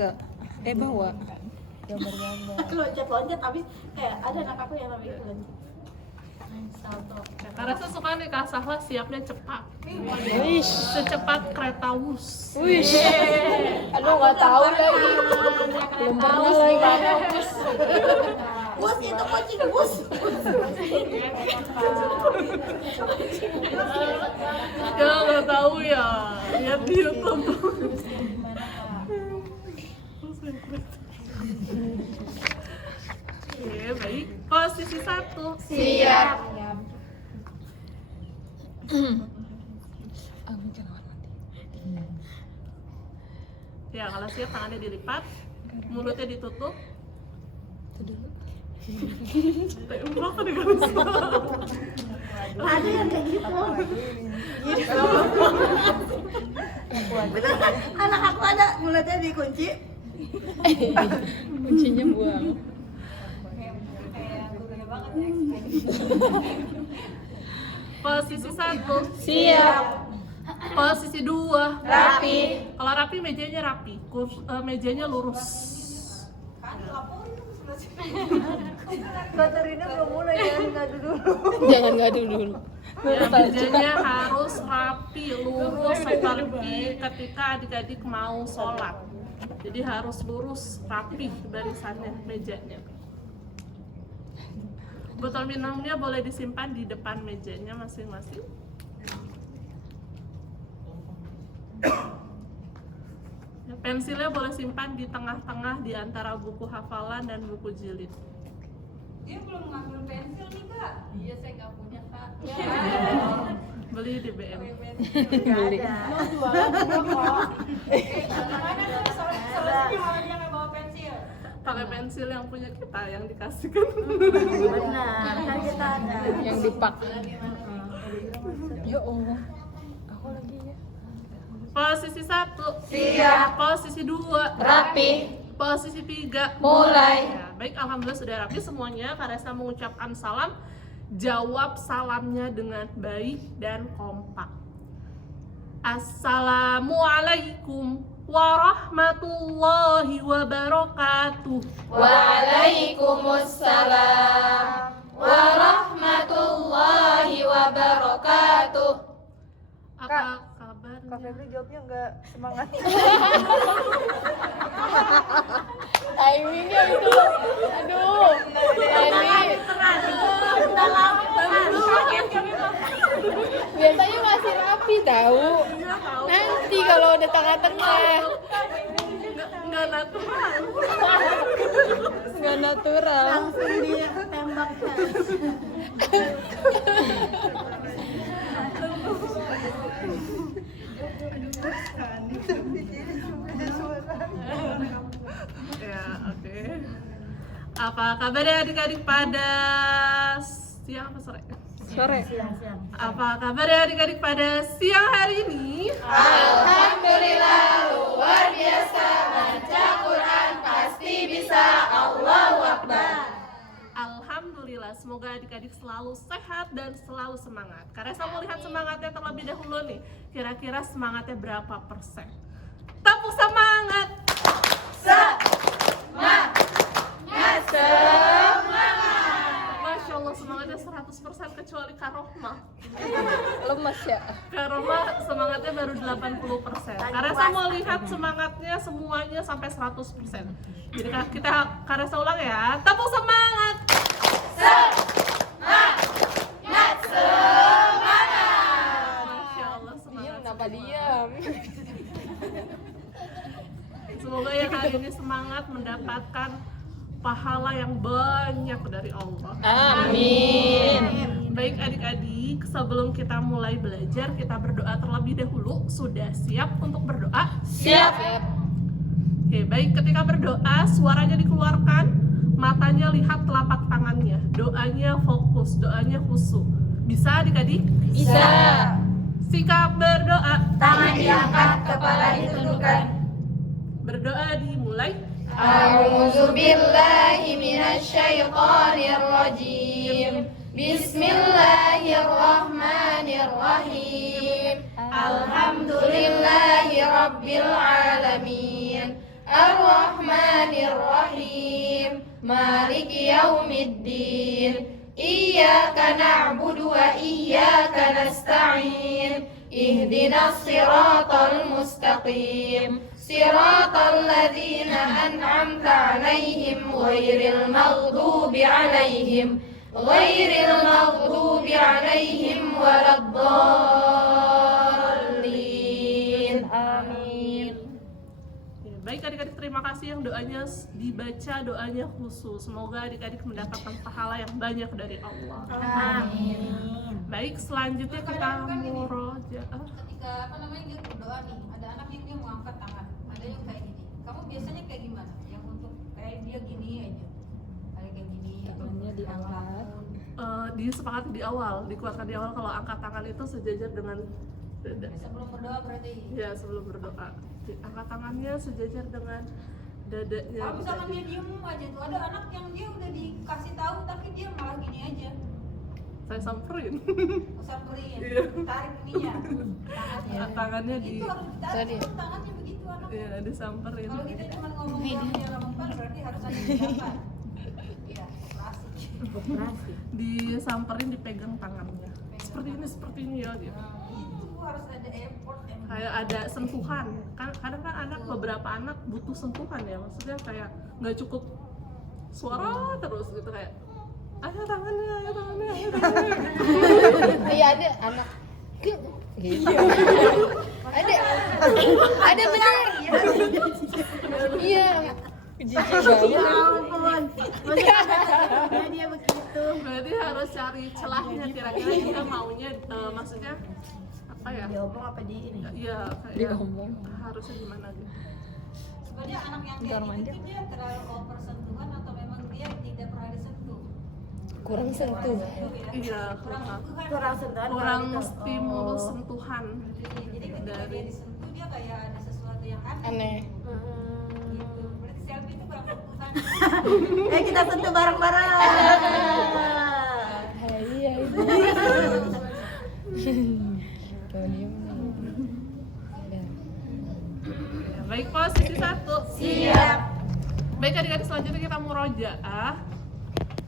enggak? Bawa. Loncat-loncat abis kayak ada anak aku yang namanya loncat. Salto. Karena saya suka nih Kak Sahla siapnya cepat. Secepat kereta wus. Aduh nggak tahu lagi. Belum pernah lagi. Bus itu kucing bus. Ya nggak tahu ya. Lihat di YouTube. Oke, baik. Posisi 1. Siap. Ya, kalau siap tangannya dilipat, mulutnya ditutup. Tembak kan Ada yang kayak gitu. Bener kan? Anak aku ada mulutnya dikunci. Kuncinya buang. Posisi 1. Siap. Posisi 2. Rapi. Kalau rapi mejanya rapi, mejanya lurus. Katerina belum mulai ya, ngadu dulu. Jangan ngadu dulu. Ya, mejanya harus rapi, lurus seperti ketika adik-adik mau sholat. Jadi harus lurus, rapi barisannya, mejanya. Botol minumnya boleh disimpan di depan mejanya masing-masing. Pensilnya boleh simpan di tengah-tengah di antara buku hafalan dan buku jilid. Dia belum ngambil pensil nih Kak. Iya, saya nggak punya Kak. Beli di BM. Beli. Mau jualan juga kok. Gimana tuh solusinya kalau dia nggak bawa pensil? Pakai pensil yang punya kita yang dikasihkan. Benar, kan kita ada. Yang dipak. Ya Allah. Aku lagi ya. Posisi 1. Siap. Posisi 2. Rapi. Posisi 3. Mulai. Ya, baik, alhamdulillah sudah rapi semuanya. Karesa mengucapkan salam. Jawab salamnya dengan baik dan kompak. Assalamualaikum warahmatullahi wabarakatuh. Waalaikumsalam warahmatullahi wabarakatuh. Apa kabar? Kak Febri jawabnya nggak semangat. Timingnya itu. Aduh. Timing. Udah lama. Biasanya masih rapi tahu. Nanti kalau udah tengah-tengah. Nggak natural. Nggak natural. Langsung dia tembak kan. Ya, oke. Apa kabar ya adik-adik pada siang apa sore? Sore. Apa kabar ya adik-adik pada siang hari ini? Alhamdulillah luar biasa baca Quran pasti bisa. Allahu Akbar. Alhamdulillah, semoga adik-adik selalu sehat dan selalu semangat. Karena saya mau lihat semangatnya terlebih dahulu nih. Kira-kira semangatnya berapa persen? Tepuk semangat! Masya Allah, semangatnya 100% kecuali Karohmah. Lemes ya. Karohmah semangatnya baru 80%. Karena saya mau lihat semangatnya semuanya sampai 100%. Jadi kita Karesa ulang ya. Tepuk semangat! Masya Allah, Diam, semangat kenapa semua. diam? Semoga ya hari ini semangat mendapatkan pahala yang banyak dari Allah. Amin. Baik adik-adik, sebelum kita mulai belajar, kita berdoa terlebih dahulu. Sudah siap untuk berdoa? Siap. Oke, baik, ketika berdoa, suaranya dikeluarkan, matanya lihat telapak tangannya, doanya fokus, doanya khusyuk. Bisa adik-adik? Bisa. Sikap berdoa. Tangan diangkat, kepala ditundukkan. Berdoa dimulai. A'udzu billahi minasyaitonir rajim. Bismillahirrahmanirrahim. Alhamdulillahi rabbil alamin. Ar-Rahmanir Rahim, Maliki Yaumiddin. Iyyaka na'budu wa iyyaka nasta'in. Ihdinas siratal mustaqim. Siratal ladzina an'amta 'alaihim ghairil maghdubi 'alaihim waladdallin. Amin. Baik adik-adik, terima kasih yang doanya dibaca, doanya khusus. Semoga adik-adik mendapatkan pahala yang banyak dari Allah. Amin. Baik, selanjutnya kita murojaah. Ketika dia berdoa nih, ada anak yang mau angkat tangan, ada yang kayak gini. Kamu biasanya kayak gimana? Yang untuk kayak dia gini aja, kayak gini. Tangannya diangkat. Disepakati di awal, dikuatkan di awal kalau angkat tangan itu sejajar dengan dada. Sebelum berdoa berarti. Ya, sebelum berdoa. Angkat tangannya sejajar dengan dadanya. Kalau misalkan dia diem aja tuh, ada anak yang dia udah dikasih tahu tapi dia malah gini aja. Saya samperin. Samperin, Iya. tarik ininya, Tangannya di itu harus ditarik, tuh, tangannya begitu anak. ya, disamperin. Kalau kita cuma ngomong dia nggak mempan, berarti harus ada tindakan. Iya, operasi. Disamperin, dipegang tangannya. Seperti ini ya gitu. Itu harus ada effort yang Kayak ada sentuhan. Kadang kan anak, beberapa anak butuh sentuhan ya. Maksudnya kayak nggak cukup suara terus gitu, kayak ayo tangannya. Iya, ada anak gitu. Ada benar. Iya. Ya ampun. Maksudnya dia begitu. Berarti harus cari celahnya, kira-kira dia maunya maksudnya apa ya? Diomong apa di ini? Iya, kayak Diomong. harusnya gimana gitu. sebenarnya anak yang kayak gitu tuh dia terlalu over sentuhan atau memang dia tidak pernah disentuh? Kurang sentuh. Iya, Kurang sentuhan. Kurang sentuhan. kurang gitu. stimulus sentuhan. Jadi ketika Dari- dia disentuh dia kayak ada sesuatu yang aneh. Aneh. Gitu. Berarti selfie itu kurang sentuhan. Kita sentuh bareng-bareng. Iya itu. Kalau dia Ya, baik, posisi 1. Siap. Baik adik-adik, selanjutnya kita murojaah.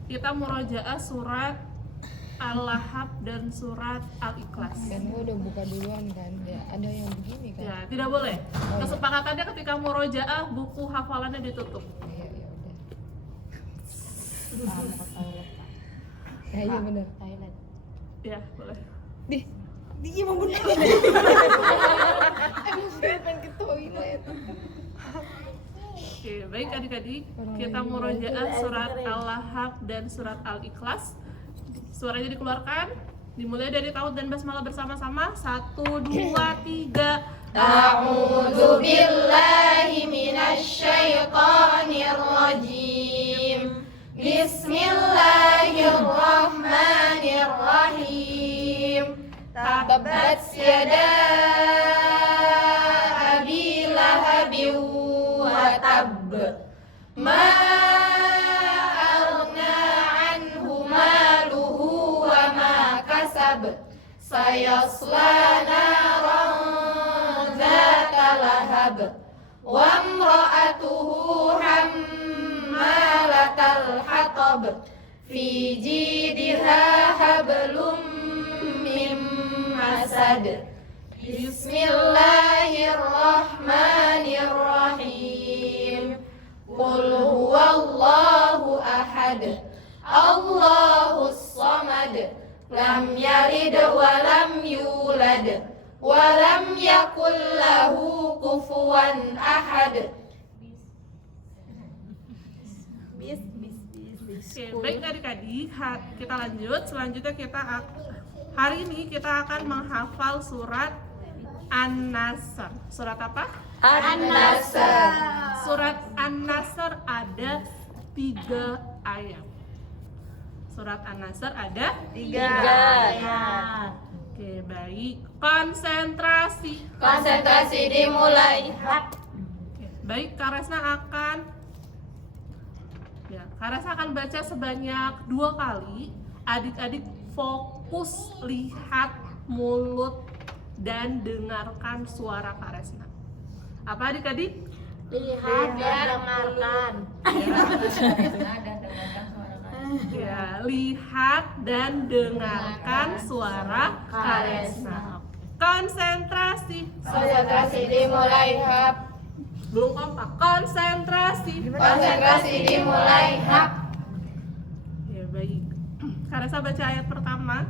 Kita murojaah surat Al-Lahab dan surat Al-Ikhlas. kan gua udah buka duluan kan. Ya, ada yang begini kan. Ya, tidak boleh. Kesepakatannya ketika murojaah buku hafalannya ditutup. Iya, ya udah. Iya benar. Thailand. Ya, boleh. Dia mau bener. Emang saya pengen ke toilet. Oke, baik adik-adik, kita murojaah surat Al-Lahab dan surat Al-Ikhlas. Suaranya dikeluarkan, dimulai dari taud dan basmalah bersama-sama. 1, 2, 3. A'udzu billahi minasyaitonir rajim. Bismillahirrahmanirrahim. Tabbat yada abi lahabin wa tabb. Ma aghna anhu maluhu wa ma kasab. Sayasla naran dzata lahab. Wa imra'atuhu hammalatal hatab. Fi jidha hablum min masad. Bismillahirrahmanirrahim. Qul huwallahu ahad. Allahus samad. Lam yalid wa lam yulad. Wa lam yakul lahu kufuwan ahad. Oke, baik adik-adik, kita lanjut. Selanjutnya hari ini kita akan menghafal surat An-Nasr. Surat apa? An-Nasr. Surat An-Nasr ada 3 ayat. Surat An-Nasr ada 3 ayat. Oke, baik. Konsentrasi. Konsentrasi dimulai. Oke, baik, Karesna akan baca sebanyak 2 kali. Adik-adik fokus lihat mulut dan dengarkan suara Karesna. Apa adik-adik? Lihat dan dengarkan. Ya, lihat dan dengarkan suara Karesna. Konsentrasi. Konsentrasi dimulai hap. Belum kompak. Konsentrasi. Konsentrasi dimulai hap. Ya, baik. Karesna baca ayat pertama.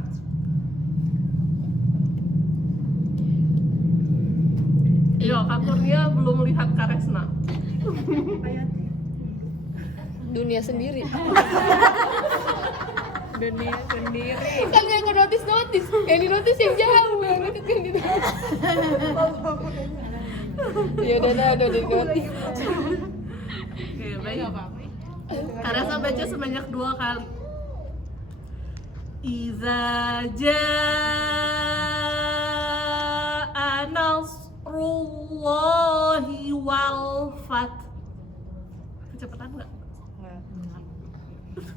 Yo, Kak Kurnia belum lihat Karesna. Dunia sendiri. Dunia sendiri. Kan yang notis, yang di notis yang jauh, yang notis yang di notis. Ya udah di notis. Oke, baik. Karesna baca sebanyak 2 kali. Iza jaa nasrullahi wal fath. Kecepatan nggak?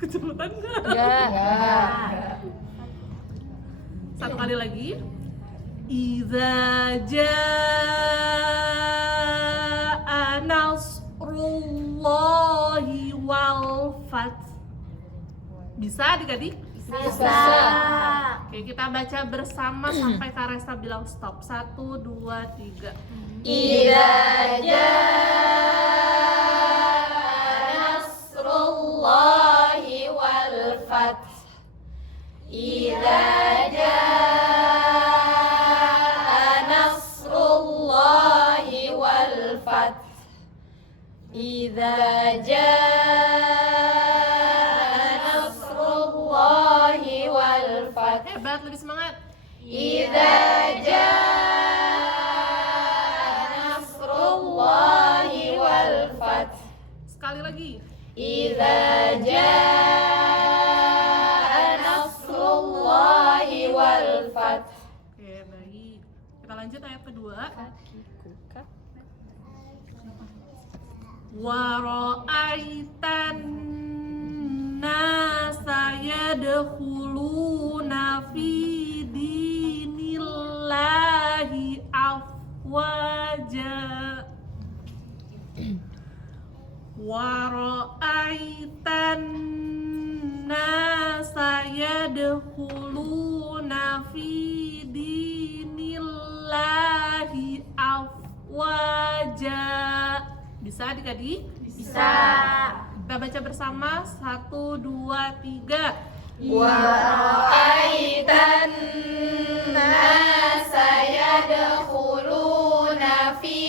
Kecepatan nggak? Enggak. Satu kali lagi. Iza jaa nasrullahi wal fath. Bisa adik-adik? Bisa. Oke, kita baca bersama sampai Karesna bilang stop. 1, 2, 3. Idza jaa nasrullahi wal fath. Idza jaa nasrullahi wal fath. Idza jaa nasrullahi wal fath. Hebat, lebih semangat. Idza jaa nasrullahi wal fath. Sekali lagi. Idza jaa nasrullahi wal fath. Oke, baik. Kita lanjut ayat kedua. Wa ra'aitan nasa yadkhuluna fi dinillahi afwaja. Wa ra'aitan nasa yadkhuluna fi dinillahi afwaja. Bisa adik-adik? Bisa. Kita baca bersama. 1, 2, 3. Wa ra'aitan nasa yadkhuluna fi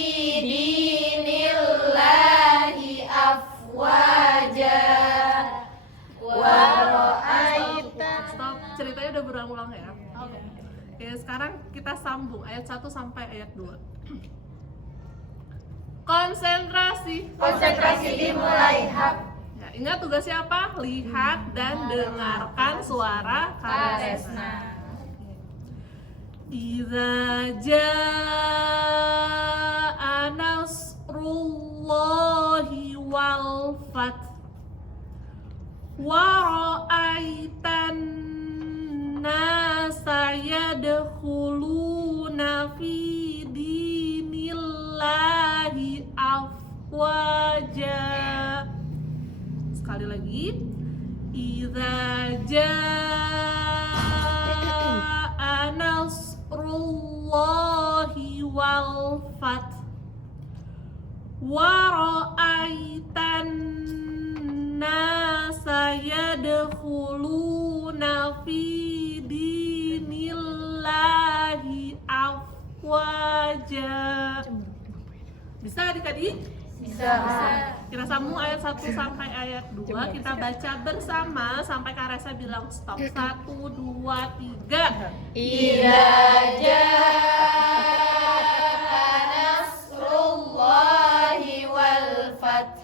dinillahi afwaja. Wa ra'aitan. Stop, ceritanya udah berulang-ulang ya. Oke, sekarang kita sambung ayat 1 sampai ayat 2. Konsentrasi. Konsentrasi dimulai hap. Ya, ingat tugasnya apa? Lihat dan dengarkan suara Karesna. Idza jaa nasrullahi wal fath wa ra'aitan nasa yadkhuluna fi dinillahi afwaja. Sekali lagi. Idza jaa nasrullahi wal fath wa ra'aitan nasa yadkhuluna fi dinillahi afwaja. Bisa adik-adik? Bisa. Kita sambung ayat 1 sampai ayat 2. Kita baca bersama sampai Karesna bilang stop. 1, 2, 3. Idza jaa nasrullahi wal fath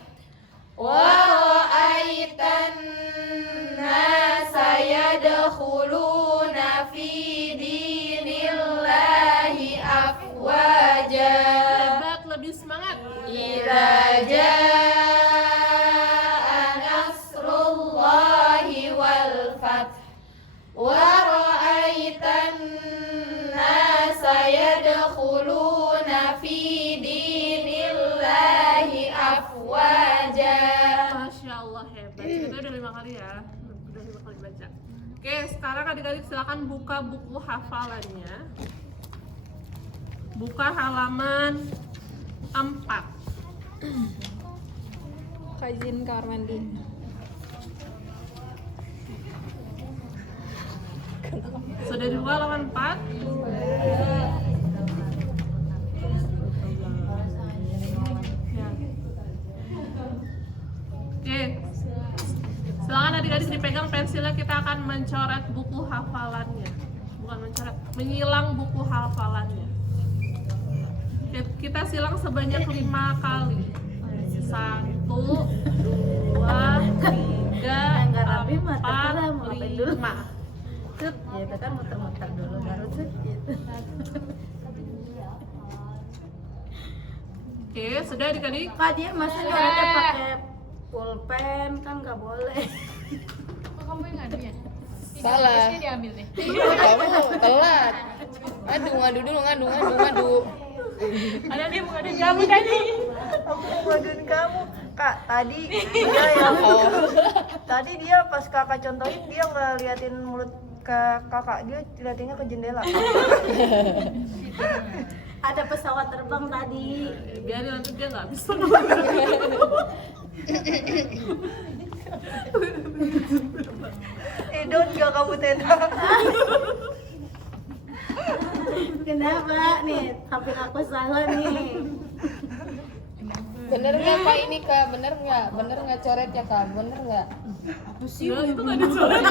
wa ra'aitan nasa yadkhuluna fi dinillahi afwaja. Hebat, lebih semangat. Idza jaa nasrullahi wal fath wa ra'aitan nasa yadkhuluna fi dinillahi baca. Oke, sekarang adik-adik silakan buka buku hafalannya. Buka halaman 4. Kak izin kamar mandi. Sudah dibuka halaman 4? Ya. Oke. Silakan adik-adik dipegang pensilnya, kita akan mencoret buku hafalannya. Bukan mencoret, menyilang buku hafalannya. Oke, kita silang sebanyak 5 kali. 1, 2, 3, Nggak rapi mah, 4, terserah mau ngapain dulu. 5. Cet, gitu kan muter-muter dulu baru cet gitu. Oke, sudah adik-adik. Kak dia masa nyoretnya pakai pulpen kan nggak boleh. Kok kamu yang ngadu ya? Salah. Ini diambil nih. Kamu telat. Ngadu dulu. Ada dia mau ngadain kamu tadi. Aku mau ngaduin kamu. Kak, tadi dia yang tadi dia pas kakak contohin dia nggak liatin mulut ke kakak, dia liatinnya ke jendela. Ada pesawat terbang tadi. Biarin nanti dia nggak bisa. Don gak kamu Teta? Kenapa nih? Hampir aku salah nih. Bener nggak Kak ini Kak? Bener nggak coretnya Kak? Bener nggak? Itu nggak dicoret.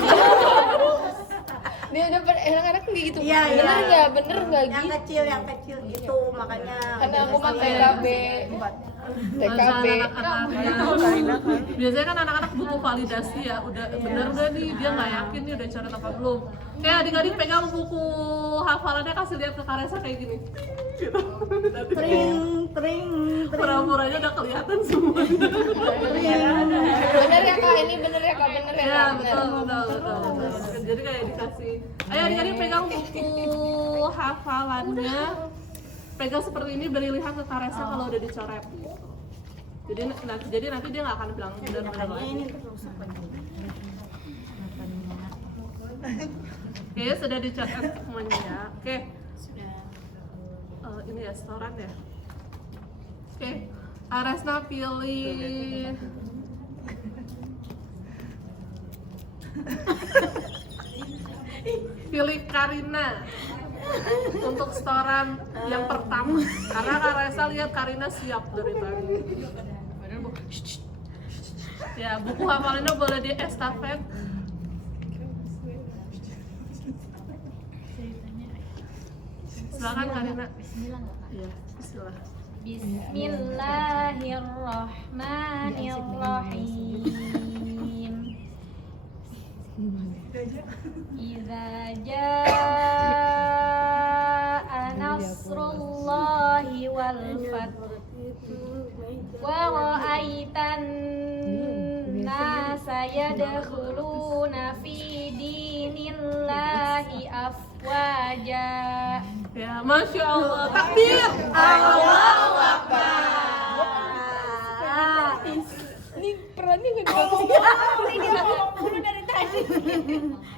Dia udah anak-anak kayak gitu. Iya, Bener nggak Yang gitu? kecil gitu makanya. Karena aku mah TKB. TKB. Biasanya kan anak-anak butuh validasi ya, udah bener gak nih, dia nggak yakin nih udah coret apa belum. Kayak adik-adik pegang buku hafalannya, kasih lihat ke Karesa kayak gini. Gitu. Nanti Tring. pura-puranya udah kelihatan semua. Bener ya Kak? Ini bener ya Kak? Bener ya Ya Kak? betul. Jadi kayak dikasih, ayo adik-adik pegang buku hafalannya, pegang seperti ini, beri lihat ke Karesa kalau udah dicoret. Jadi nanti dia nggak akan bilang benar-benar lagi. Oke, sudah dicoret semuanya ya. Oke. Ini ya setoran ya. Oke, Aresna pilih. Pilih Karina untuk setoran yang pertama, karena Kak Resa lihat Karina siap dari tadi. Ya, buku hafalannya boleh di estafet. Silakan Karina. Iya, bismillah. Bismillahirrahmanirrahim. Idza jaa nasrullahi wal fath wa ra'aitan nasa yadkhuluna fi dinillahi afwaja. Ya, Masya Allah, takbir. Allahu Akbar. Ini perannya nggak dibagus.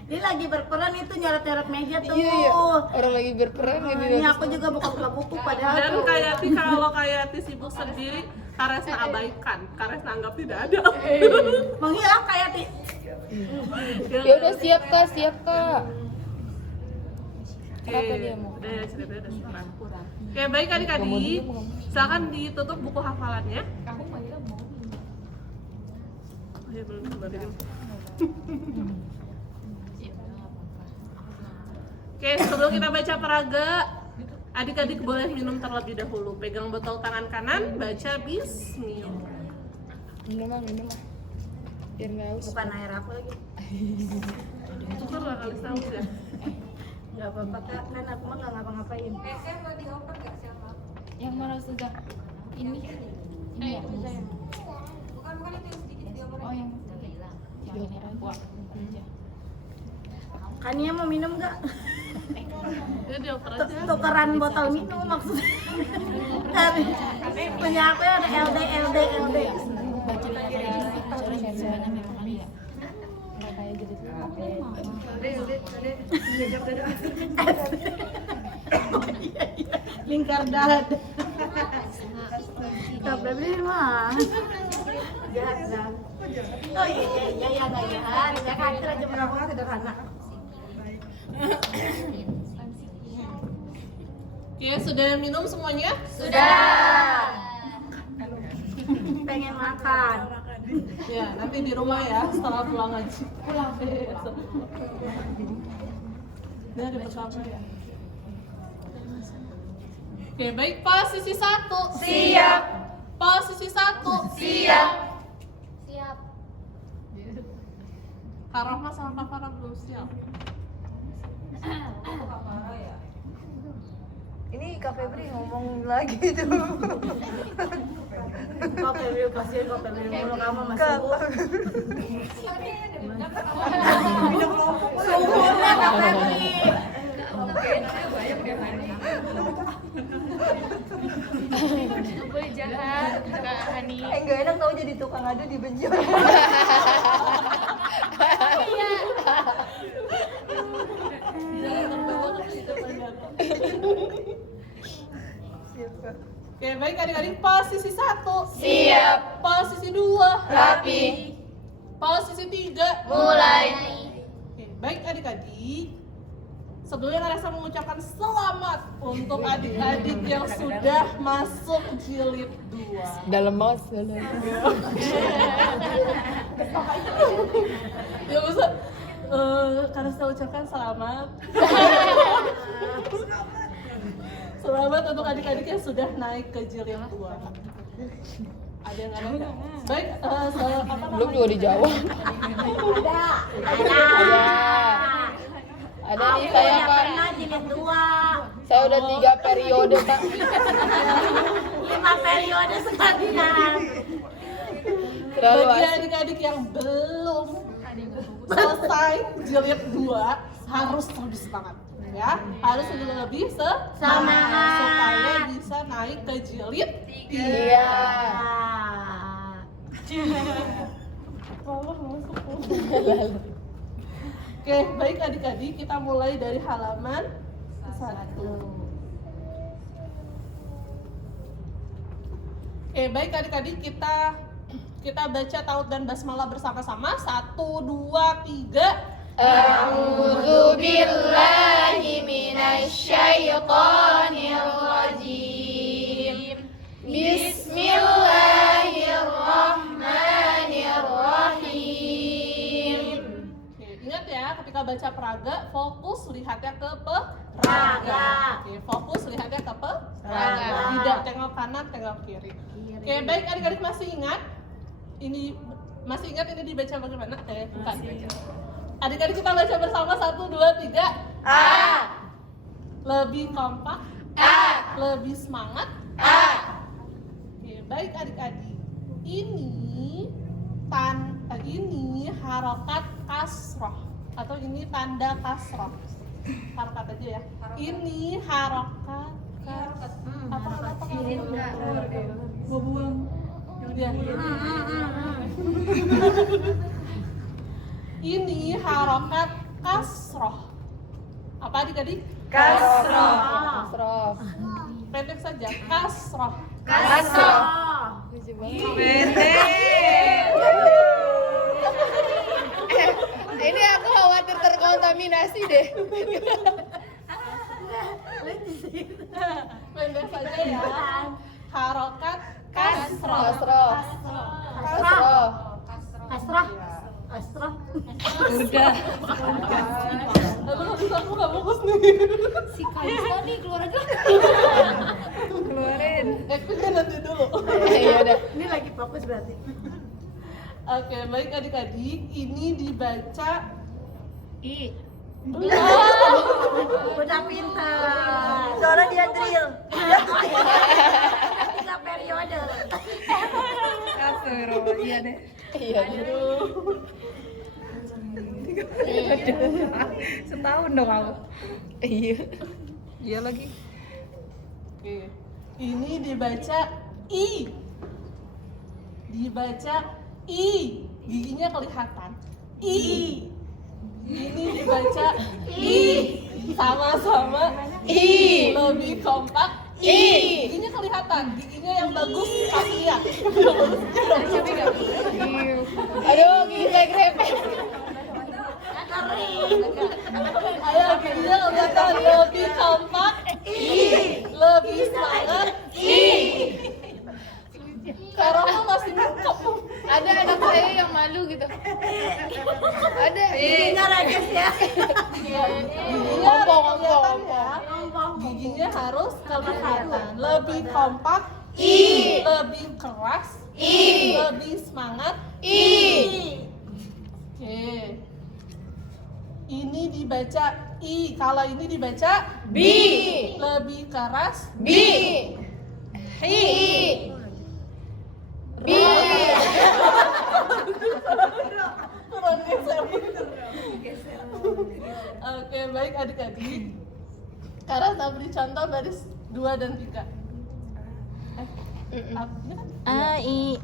Dia lagi berperan itu nyoret-nyoret meja tuh. Iya. Orang lagi berperan nggak Ini dibagus. aku juga buka-buka buku padahal Dan tuh. Kayati, kalau Kayati sibuk sendiri, Karesna abaikan, Karesna anggap tidak ada. Menghilang kayak Ya udah siap Kak. Kenapa Oke, dia mau? udah ya, ceritanya udah sekarang. Oke, baik adik-adik, silakan ditutup buku hafalannya. Aku manggil mau. Oh ya, belum kembaliin. Oke, sebelum kita baca peraga, adik-adik boleh minum terlebih dahulu. Pegang botol tangan kanan, baca bismillah. Minum mah. Biar nggak haus. bukan air aku lagi. Syukur lah kali saus ya. Gak apa-apa Kak, kan aku mah gak ngapa-ngapain. Saya mau dioper gak siapa? Yang mana sudah? Ini ya. Bukan itu yang sedikit dioper. Oh yang ini buat aja. Kania mau minum gak? Ya dioper aja. Tukeran botol minum maksudnya. Punya aku ya ada LD. Baca lagi sebenarnya memang kali ya. Kayak jadi Lingkar dada. Kak Febri mah. Jahat dah. Oh iya enggak jahat. Jangan aja menang sederhana. Oke, sudah minum semuanya? Sudah. Pengen makan. Ya, nanti di rumah ya setelah pulang ngaji. Pulang deh. Dia ada bersama ya. Oke, baik, posisi 1. Siap. Posisi 1. Siap. Siap. Kak Rahma sama Kak Farah belum siap. Ini Kak Febri ngomong lagi tuh. Kak Febri kasihan Kak Febri mulu kamu masih Boleh jahat, Kak Hani. enggak enak tau jadi tukang adu dibenci. Oke, baik adik-adik, posisi 1. Siap. Posisi 2. Rapi. Posisi 3. Mulai. Oke, baik adik-adik. Sebelumnya Resa mengucapkan selamat untuk adik-adik yang sudah masuk jilid 2. Dalam banget dalam. Ya bisa, karena saya ucapkan selamat. Selamat untuk adik-adik yang sudah naik ke jilid 2. Ada yang ada? Baik, Belum juga dijawab. Ada. Ada nih saya Kak. Jilid 2. Saya udah 3 periode Kak. 5 periode sekalian. Terlalu bagi asik. adik-adik yang belum selesai jilid 2 harus lebih semangat ya, harus lebih Semangat. supaya bisa naik ke jilid 3. Iya. Oke, baik adik-adik, kita mulai dari halaman 1. Oke, baik adik-adik, kita baca taut dan basmalah bersama-sama. 1, 2, 3. A'udzu billahi minasyaitonir rajim. Bismillahirrahmanirrahim. Oke, ingat ya, ketika baca peraga, fokus lihatnya ke peraga. Oke, fokus lihatnya ke peraga. Tidak tengok kanan, tengok kiri. Oke, baik adik-adik masih ingat? Ini dibaca bagaimana? Bukan. Adik-adik kita baca bersama 1, 2, 3. A. Lebih kompak. A. Lebih semangat. A. Oke, baik adik-adik. Ini harokat kasroh atau ini tanda kasroh. Harokat aja ya. Ini harokat apa? Buang. Ya. Ini harokat kasroh. Apa adik-adik? Kasroh. Kasroh. Pendek saja, kasroh. Kasroh. Ini aku khawatir terkontaminasi deh. Pendek saja ya. Harokat kasroh. Kasroh. Kasroh. Kasroh. Kasroh. Udah. Aduh, aku gak fokus nih. Si Kaisa nih keluar aja. Keluarin. Kan nanti dulu. Ya udah. Ini lagi fokus berarti. Oke, baik adik-adik, ini dibaca I. Udah pintar. Soalnya dia drill. 3 periode. Astagfirullah. Iya deh. Iya. Setahun dong kamu. Iya. Iya lagi. Oke. Ini dibaca I. Dibaca I. Giginya kelihatan. I. Ini dibaca I. Sama-sama I. Lebih kompak I. Giginya kelihatan, giginya yang bagus kasih lihat. Aduh, gigi saya grepet. Ayo giginya kelihatan, lebih kompak I. Lebih semangat I. Karena masih bengkak. Ada anak saya yang malu gitu. Ada. Giginya rages ya. Giginya Ompong, kelihatan ompong. ya. Giginya harus kelihatan. Lebih kompak I. Lebih keras I. Lebih semangat I. Oke. Ini dibaca I. Kalau ini dibaca B. Lebih keras B. I. B. Kurang geser. Oke, baik adik-adik. Sekarang saya beri contoh baris 2 dan 3. Ini kan? A I